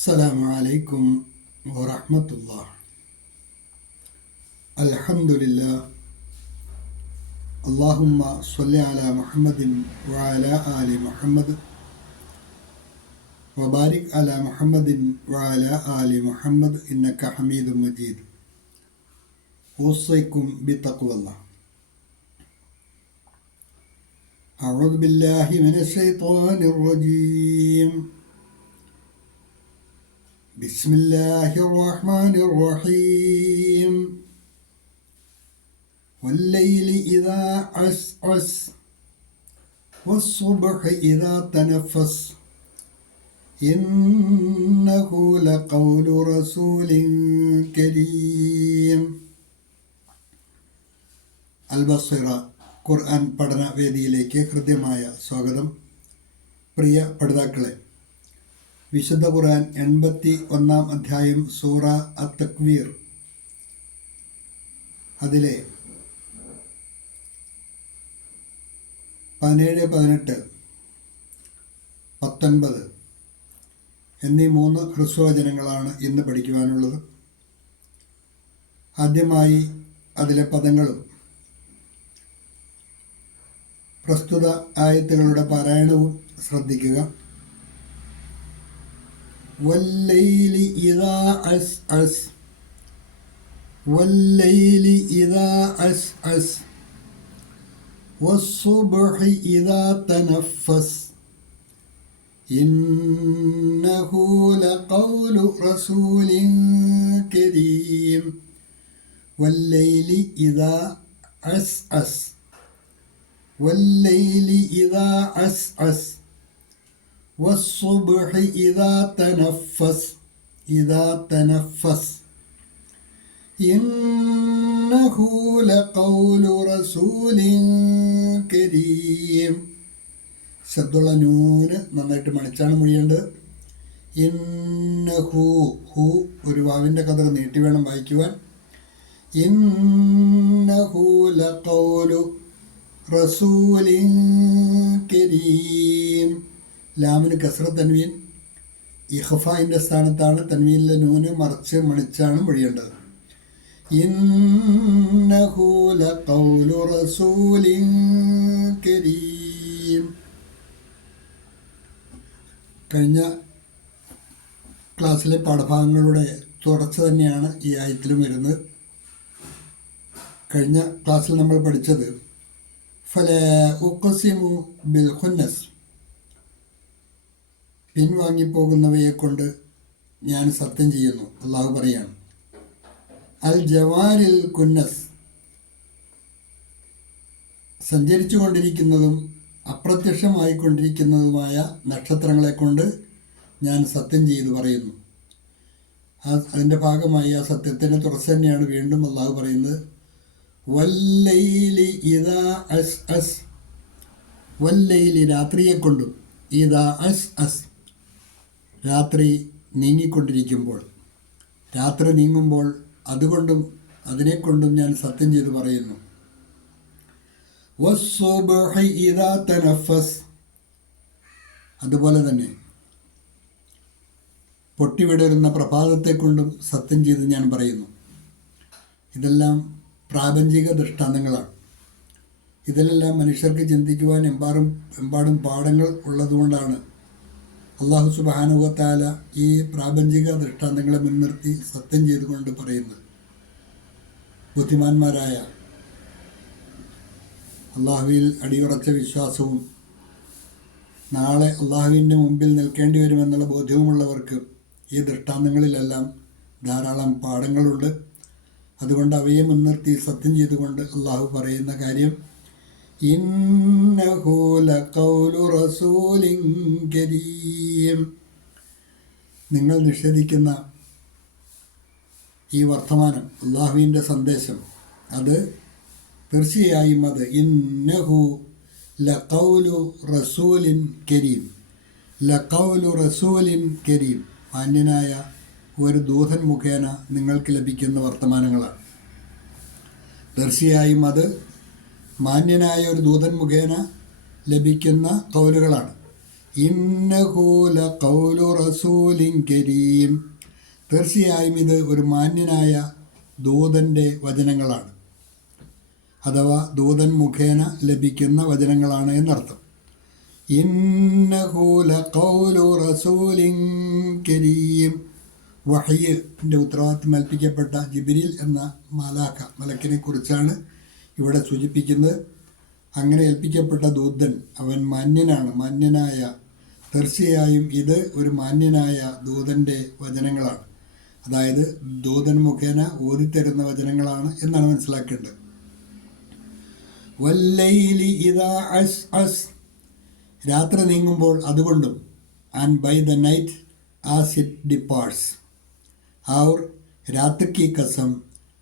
السلام عليكم ورحمة الله. الحمد لله. اللهم صل على محمد وعلى آل محمد وبارك على محمد وعلى آل محمد إنك حميد مجيد. أوصيكم بتقوى الله. أعوذ بالله من الشيطان الرجيم. بسم الله الرحمن الرحيم. والليل إذا عسعس والصبح إذا تنفس إنه لقول رسول كريم. അൽബസിറ ഖുർആൻ പഠന വേദിയിലേക്ക് ഹൃദ്യമായ സ്വാഗതം. പ്രിയ പഠിതാക്കളെ, വിശുദ്ധ ഖുർആൻ 81 അധ്യായം സൂറ അത്തക്വീർ, അതിലെ 17, 18, 19 എന്നീ 3 ഹ്രസ്വവചനങ്ങളാണ് ഇന്ന് പഠിക്കുവാനുള്ളത്. ആദ്യമായി അതിലെ പദങ്ങളും പ്രസ്തുത ആയത്തുകളുടെ പാരായണവും ശ്രദ്ധിക്കുക. والليل إذا عسعس والليل إذا عسعس والصبح إذا تنفس إنه لقول رسول كريم. والليل إذا عسعس والليل إذا عسعس والصبح إذا تنفس إنه لقول رسول كريم. ശബ്ദമുള്ള നൂന് നന്നായിട്ട് മണിച്ചാണ് മൊഴിയേണ്ടത്. ഇന്നഹു, ഹു ഒരു വാവിൻ്റെ കതർ നീട്ടി വേണം വായിക്കുവാൻ. ഇന്നഹു ലഖൗലു റസൂലിൻ കരീം. ലാമിന് കസ്ര തൻവീൻ, ഇഖ്ഫായിൻ്റെ സ്ഥാനത്താണ് തൻവീനിലെ നൂന് മറിച്ച് മണിച്ചാണ് മൊഴിയേണ്ടത്. ഇന്നഹു ലഖൗലു റസൂലിൻ കരീം. കഴിഞ്ഞ ക്ലാസ്സിലെ പാഠഭാഗങ്ങളുടെ തുടർച്ച തന്നെയാണ് ഈ ആയത്തിലും വരുന്നത്. കഴിഞ്ഞ ക്ലാസ്സിൽ നമ്മൾ പഠിച്ചത് ഫലാ ഉഖ്സിമു ബിൽ ഖുന്നസ്, പിൻവാങ്ങിപ്പോകുന്നവയെ കൊണ്ട് ഞാൻ സത്യം ചെയ്യുന്നു. അള്ളാഹു പറയാണ്, അൽ ജവാരിൽ കുന്നസ്, സഞ്ചരിച്ചു കൊണ്ടിരിക്കുന്നതും അപ്രത്യക്ഷമായിക്കൊണ്ടിരിക്കുന്നതുമായ നക്ഷത്രങ്ങളെ കൊണ്ട് ഞാൻ സത്യം ചെയ്തു പറയുന്നു. അതിൻ്റെ ഭാഗമായി ആ സത്യത്തിൻ്റെ തുടർച്ച തന്നെയാണ് വീണ്ടും അള്ളാഹു പറയുന്നത്. വല്ലൈലി ഇദാ അസ് അസ്, വല്ലൈലി രാത്രിയെ കൊണ്ടും, ഇദാ അസ് അസ് രാത്രി നീങ്ങിക്കൊണ്ടിരിക്കുമ്പോൾ, രാത്രി നീങ്ങുമ്പോൾ അതുകൊണ്ടും അതിനെക്കൊണ്ടും ഞാൻ സത്യം ചെയ്തു പറയുന്നു. വസ്സുബ്ഹി ഇദാ തനഫസ്, അതുപോലെ തന്നെ പൊട്ടിവിടരുന്ന പ്രഭാതത്തെക്കൊണ്ടും സത്യം ചെയ്ത് ഞാൻ പറയുന്നു. ഇതെല്ലാം പ്രാപഞ്ചിക ദൃഷ്ടാന്തങ്ങളാണ്. ഇതിലെല്ലാം മനുഷ്യർക്ക് ചിന്തിക്കുവാൻ എമ്പാടും പാഠങ്ങൾ ഉള്ളതുകൊണ്ടാണ് അള്ളാഹു സുബ്ഹാനഹു വ തആല ഈ പ്രാപഞ്ചിക ദൃഷ്ടാന്തങ്ങളെ മുൻനിർത്തി സത്യം ചെയ്തുകൊണ്ട് പറയുന്നത്. ബുദ്ധിമാന്മാരായ, അള്ളാഹുവിൽ അടിയുറച്ച വിശ്വാസവും നാളെ അള്ളാഹുവിൻ്റെ മുമ്പിൽ നിൽക്കേണ്ടി വരുമെന്നുള്ള ബോധ്യവുമുള്ളവർക്ക് ഈ ദൃഷ്ടാന്തങ്ങളിലെല്ലാം ധാരാളം പാഠങ്ങളുണ്ട്. അതുകൊണ്ട് അവയെ മുൻനിർത്തി സത്യം ചെയ്തുകൊണ്ട് അള്ളാഹു പറയുന്ന കാര്യം, ഇന്നഹു ലഖൗലു റസൂലിൻ കരീം. നിങ്ങൾ നിഷേധിക്കുന്ന ഈ വർത്തമാനം, അള്ളാഹുവിൻ്റെ സന്ദേശം, അത് തീർച്ചയായും അത് ഇന്നഹു ലഖൗലു റസൂലിൻ കരീം, ലഖൗലു റസൂലിൻ കരീം, മാന്യനായ ഒരു ദൂതൻ മുഖേന നിങ്ങൾക്ക് ലഭിക്കുന്ന വർത്തമാനങ്ങളാണ്. തീർച്ചയായും അത് മാന്യനായ ഒരു ദൂതൻ മുഖേന ലഭിക്കുന്ന കൗലുകളാണ്. ഇന്നഹു ലഖൗലു റസൂലിൻ കരീം. തീർച്ചയായും ഇത് ഒരു മാന്യനായ ദൂതൻ്റെ വചനങ്ങളാണ്, അഥവാ ദൂതൻ മുഖേന ലഭിക്കുന്ന വചനങ്ങളാണ് എന്നർത്ഥം. ഇന്നഹു ലഖൗലു റസൂലിൻ കരീം. വഹയിൻ്റെ ഉത്തരവാദിത്വം ഏൽപ്പിക്കപ്പെട്ട ജിബ്രീൽ എന്ന മലക്കിനെ കുറിച്ചാണ് ഇവിടെ സൂചിപ്പിക്കുന്നത്. അങ്ങനെ ഏൽപ്പിക്കപ്പെട്ട ദൂതൻ അവൻ മാന്യനായ, തീർച്ചയായും ഇത് ഒരു മാന്യനായ ദൂതൻ്റെ വചനങ്ങളാണ്, അതായത് ദൂതൻ മുഖേന ഓതിത്തരുന്ന വചനങ്ങളാണ് എന്നാണ് മനസ്സിലാക്കേണ്ടത്. വല്ലൈലി ഇദാ അസ് അസ്. രാത്രി നീങ്ങുമ്പോൾ അതുകൊണ്ടും. And by the night as it departs. और रात की कसम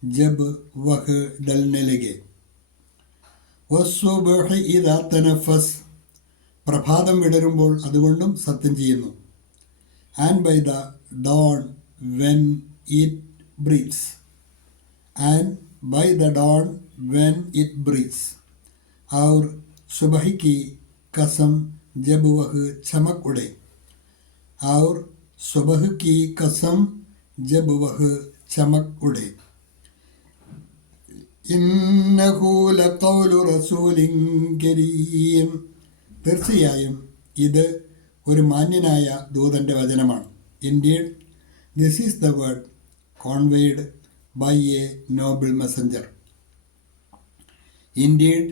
जब वह डलने लगे. वस्സുബ്ഹ ഇദാ തനഫസ്. പ്രഭാതം വിടരുമ്പോൾ അതുകൊണ്ടും സത്യം ചെയ്യുന്നു. And by the dawn when it breathes. And by the dawn when it breathes. और सुबह की कसम जब वह चमक उड़े. और सुबह की कसम जब वह चमक उड़े. ഇന്നഹു ലഖൗലു റസൂലിൻ കരീം. തീർച്ചയായും ഇത് ഒരു മാന്യനായ ദൂതൻ്റെ വചനമാണ്. Indeed this is the word conveyed by a noble messenger. Indeed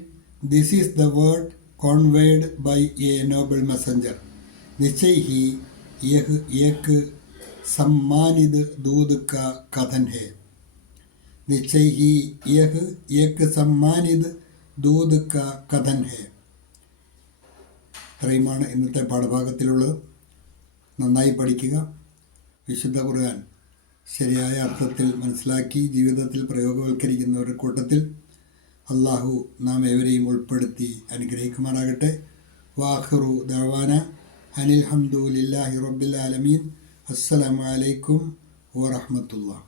this is the word conveyed by a noble messenger. നിശ്ചയ് ഹി യഹ് ഏക് सम्मानित दूध का कथन है. निश्चय ही यह एक सम्मानित दूध का कथन है. ഇത്രയുമാണ് ഇന്നത്തെ പാഠഭാഗത്തിലുള്ളത്. നന്നായി പഠിക്കുക. വിശുദ്ധ ഖുർആൻ ശരിയായ അർത്ഥത്തിൽ മനസ്സിലാക്കി ജീവിതത്തിൽ പ്രയോഗവൽക്കരിക്കുന്നവരുടെ കൂട്ടത്തിൽ അള്ളാഹു നാം ഏവരെയും ഉൾപ്പെടുത്തി അനുഗ്രഹിക്കുമാറാകട്ടെ. വാഖിറു ദഅവാന അനിൽ ഹംദുലില്ലാഹി റബ്ബിൽ ആലമീൻ. അസ്സലാമു അലൈക്കും വറഹ്മത്തുള്ളാഹി.